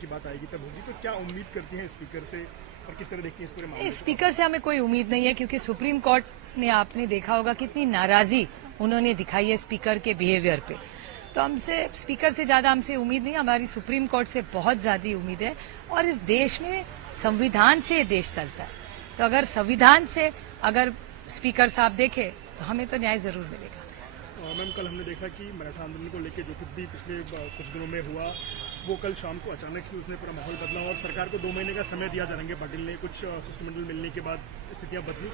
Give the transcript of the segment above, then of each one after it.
की बात आएगी तब होगी। तो क्या उम्मीद करती हैं स्पीकर से और किस तरह देखती हैं इस पूरे मामले को? स्पीकर से हमें कोई उम्मीद नहीं है क्योंकि सुप्रीम कोर्ट ने आपने देखा होगा कितनी नाराजी उन्होंने दिखाई है स्पीकर के बिहेवियर पे। तो हमसे स्पीकर से ज्यादा हमसे उम्मीद नहीं, हमारी सुप्रीम कोर्ट से बहुत ज्यादा उम्मीद है। और इस देश में संविधान से देश चलता है, तो अगर संविधान से अगर स्पीकर साहब देखे तो हमें तो न्याय जरूर मिलेगा। मैम, कल हमने देखा कि मराठा आंदोलन को लेकर जो कुछ भी पिछले कुछ दिनों में हुआ वो कल शाम को अचानक ही उसने पूरा माहौल बदला और सरकार को 2 महीने का समय दिया जरंगे पाटिल ने। कुछ शिष्टमंडल मिलने के बाद स्थितियां बदली।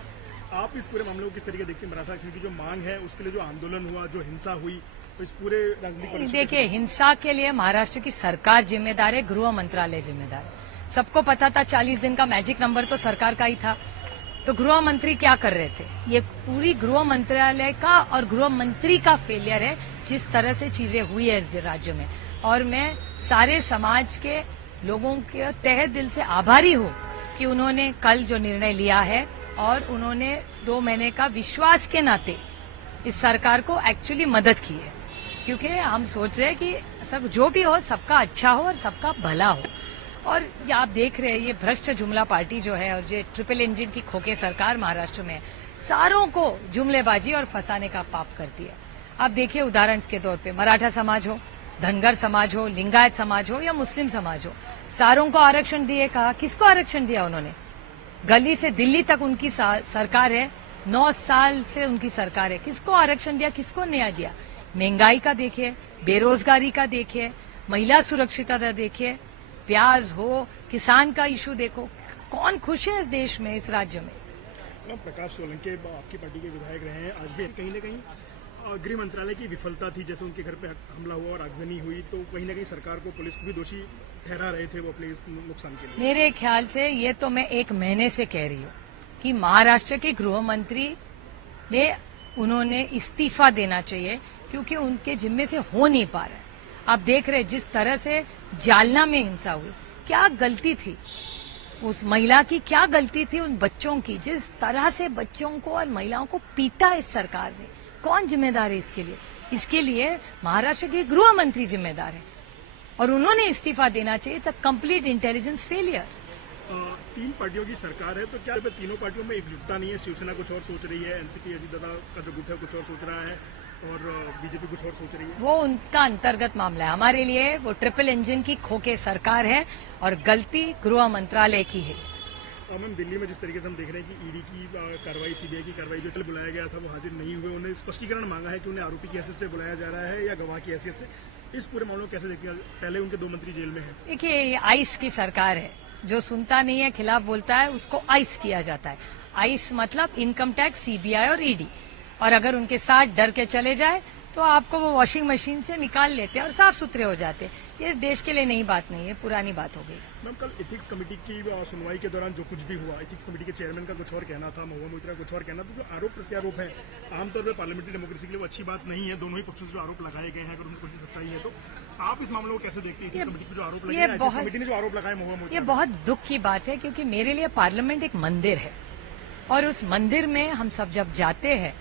आप इस पूरे मामले को किस तरीके देखते हैं? मराठा आरक्षण की जो मांग है उसके लिए जो आंदोलन हुआ, जो हिंसा हुई, तो इस पूरे राजनीतिक देखिए, हिंसा के लिए महाराष्ट्र की सरकार जिम्मेदार है, गृह मंत्रालय जिम्मेदार है। सबको पता था 40 दिन का मैजिक नंबर तो सरकार का ही था। तो गृह मंत्री क्या कर रहे थे? ये पूरी गृह मंत्रालय का और गृह मंत्री का फेलियर है जिस तरह से चीजें हुई है इस राज्य में। और मैं सारे समाज के लोगों के तहे दिल से आभारी हूँ कि उन्होंने कल जो निर्णय लिया है और उन्होंने 2 महीने का विश्वास के नाते इस सरकार को एक्चुअली मदद की है। क्योंकि हम सोच रहे हैं कि सब जो भी हो सबका अच्छा हो और सबका भला हो। और ये आप देख रहे हैं, ये भ्रष्ट जुमला पार्टी जो है और ये ट्रिपल इंजन की खोखे सरकार महाराष्ट्र में सारों को जुमलेबाजी और फंसाने का पाप करती है। आप देखिए, उदाहरण के तौर पे मराठा समाज हो, धनगर समाज हो, लिंगायत समाज हो या मुस्लिम समाज हो, सारों को आरक्षण दिए। कहा किसको आरक्षण दिया उन्होंने? गली से दिल्ली तक उनकी सरकार है, 9 साल से उनकी सरकार है। किसको आरक्षण दिया, किसको न्याय दिया? महंगाई का देखिए, बेरोजगारी का देखिए, महिला सुरक्षितता देखिए, प्याज हो, किसान का इशू देखो। कौन खुश है इस देश में, इस राज्य में? प्रकाश सोलंकी आपकी पार्टी के विधायक रहे हैं, आज भी कहीं न कहीं गृह मंत्रालय की विफलता थी। जैसे उनके घर पे हमला हुआ और आगजनी हुई तो कहीं न कहीं सरकार को, पुलिस को भी दोषी ठहरा रहे थे वो अपने इस नुकसान के लिए। मेरे ख्याल से ये तो मैं 1 महीने से कह रही हूँ कि महाराष्ट्र के गृह मंत्री ने उन्होंने इस्तीफा देना चाहिए क्योंकि उनके जिम्मे से हो नहीं पा रहा है। आप देख रहे जिस तरह से जालना में हिंसा हुई, क्या गलती थी उस महिला की, क्या गलती थी उन बच्चों की? जिस तरह से बच्चों को और महिलाओं को पीटा इस सरकार ने, कौन जिम्मेदार है इसके लिए? इसके लिए महाराष्ट्र के गृह मंत्री जिम्मेदार है और उन्होंने इस्तीफा देना चाहिए। It's a complete intelligence failure. 3 पार्टियों की सरकार है, तो क्या तीनों पार्टियों में एकजुटता नहीं है? शिवसेना कुछ और सोच रही है, एनसीपी अजीत दादा का जो गुट है कुछ और सोच रहा है और बीजेपी कुछ और सोच रही है। वो उनका अंतर्गत मामला है। हमारे लिए वो ट्रिपल इंजन की खोखे सरकार है और गलती गृह मंत्रालय की है। मैम, दिल्ली में जिस तरीके से हम देख रहे हैं कि ईडी की कार्रवाई, सीबीआई की कार्रवाई, जो कल बुलाया गया था वो हाजिर नहीं हुए। उन्हें स्पष्टीकरण मांगा है कि उन्हें आरोपी की हैसियत से बुलाया जा रहा है या गवाह की हैसियत से। इस पूरे मामले को कैसे देखते हैं? पहले उनके 2 मंत्री जेल में हैं। देखिए, ये आइस की सरकार है, जो सुनता नहीं है, खिलाफ बोलता है, उसको आइस किया जाता है। आइस मतलब इनकम टैक्स, सीबीआई और ईडी। और अगर उनके साथ डर के चले जाए तो आपको वो वॉशिंग मशीन से निकाल लेते हैं और साफ सुथरे हो जाते हैं। ये देश के लिए नई बात नहीं है, पुरानी बात हो गई। मैम, कल एथिक्स कमेटी की सुनवाई के दौरान जो कुछ भी हुआ, एथिक्स कमेटी के चेयरमैन का कुछ और कहना था, महुआ मोइत्रा कुछ और कहना था। जो आरोप प्रत्यारोप है आमतौर पर पार्लियामेंट्री डेमोक्रेसी के लिए वो अच्छी बात नहीं है। दोनों ही पक्षों से जो आरोप लगाए गए हैं, अगर उनमें कुछ सच्चाई है तो आप इस मामले को कैसे देखते हैं? कमेटी के जो आरोप लगाए, एथिक्स कमेटी ने जो आरोप लगाए महुआ मोइत्रा, ये बहुत दुख की बात है क्योंकि मेरे लिए पार्लियामेंट एक मंदिर है और उस मंदिर में हम सब जब जाते हैं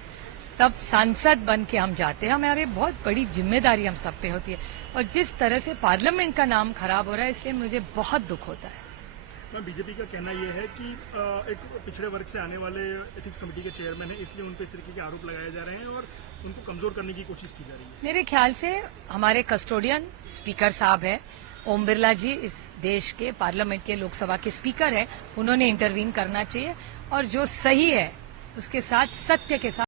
तब सांसद बन के हम जाते हैं। हमारी बहुत बड़ी जिम्मेदारी हम सब पे होती है और जिस तरह से पार्लियामेंट का नाम खराब हो रहा है, इसलिए मुझे बहुत दुख होता है। मैम, बीजेपी का कहना यह है कि एक पिछड़े वर्ग से आने वाले एथिक्स कमेटी के चेयरमैन है, इसलिए उन पर इस तरीके के आरोप लगाए जा रहे हैं और उनको कमजोर करने की कोशिश की जा रही है। मेरे ख्याल से हमारे कस्टोडियन स्पीकर साहब है, ओम बिरला जी, इस देश के पार्लियामेंट के लोकसभा के स्पीकर है, उन्होंने इंटरवीन करना चाहिए और जो सही है उसके साथ सत्य के साथ।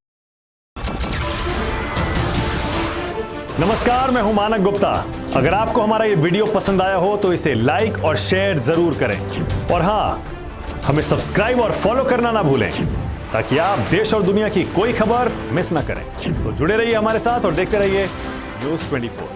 नमस्कार, मैं हूं मानक गुप्ता। अगर आपको हमारा ये वीडियो पसंद आया हो तो इसे लाइक और शेयर जरूर करें और हां, हमें सब्सक्राइब और फॉलो करना ना भूलें ताकि आप देश और दुनिया की कोई खबर मिस ना करें। तो जुड़े रहिए हमारे साथ और देखते रहिए न्यूज़ 24।